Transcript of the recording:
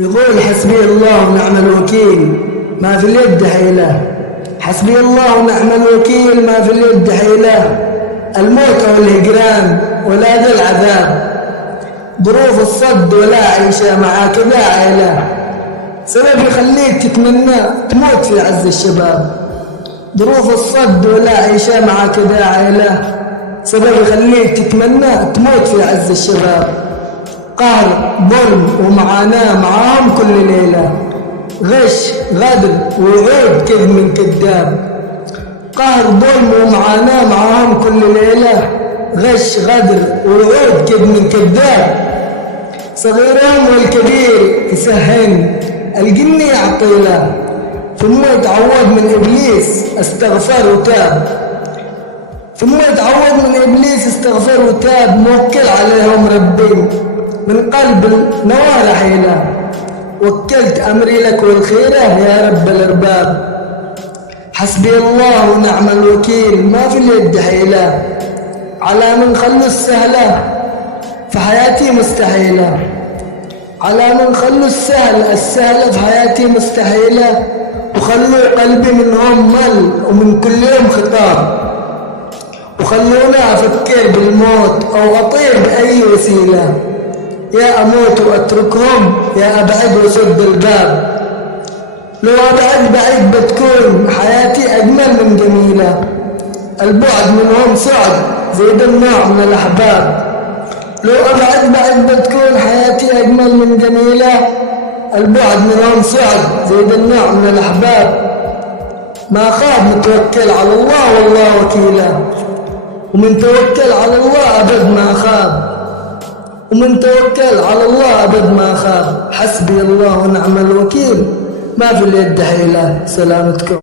يقول حسبي الله ونعم الوكيل ما في اليد حيلة. حسبي الله ونعم الوكيل ما في اليد حيلة. الموت والهجران ولا ذا العذاب، ظروف الصد ولا عيشة مع كذا عيلة. سبب يخليك تتمنى تموت في عز الشباب، ظروف الصد ولا عيشة مع كذا عيلة. سبب يخليك تتمنى تموت في عز الشباب. قهر ظلم ومعاناة معاهم كل ليلة، غش غدر ووعود كذب من كذاب. قهر ظلم ومعاناة معاهم كل ليلة، غش غدر ووعود كذب من كذاب. صغيرهم والكبير يسهن الجن يعطيله، ثم يتعوض من إبليس استغفر وتاب. ثم يتعوض من إبليس استغفر وتاب. موكل عليهم ربي من قلب نوال حيلة، وكلت أمري لك والخيرة يا رب الأرباب. حسبي الله ونعم الوكيل ما في اليد حيلة، على من خلوا السهلة فحياتي مستحيلة. على من خلوا السهلة في حياتي مستحيلة، وخلوا قلبي منهم مل ومن كل يوم خطاب. وخلونا أفكر بالموت أو أطير بأي وسيلة، يا أموت وأتركهم يا أبعد وسد الباب. لو أبعد بعيد بتكون حياتي أجمل من جميلة، البعد منهم سعد زيد النوع من الأحباب. لو أبعد بعيد بتكون حياتي أجمل من جميلة، البعد منهم سعد زيد النوع من الأحباب. ما خاب متوكل على الله والله وكيله، ومن توكل على الله أبد ما خاب. ومن توكل على الله أبد ما خاب. حسبي الله ونعم الوكيل ما في اليد حيلة. سلامتكم.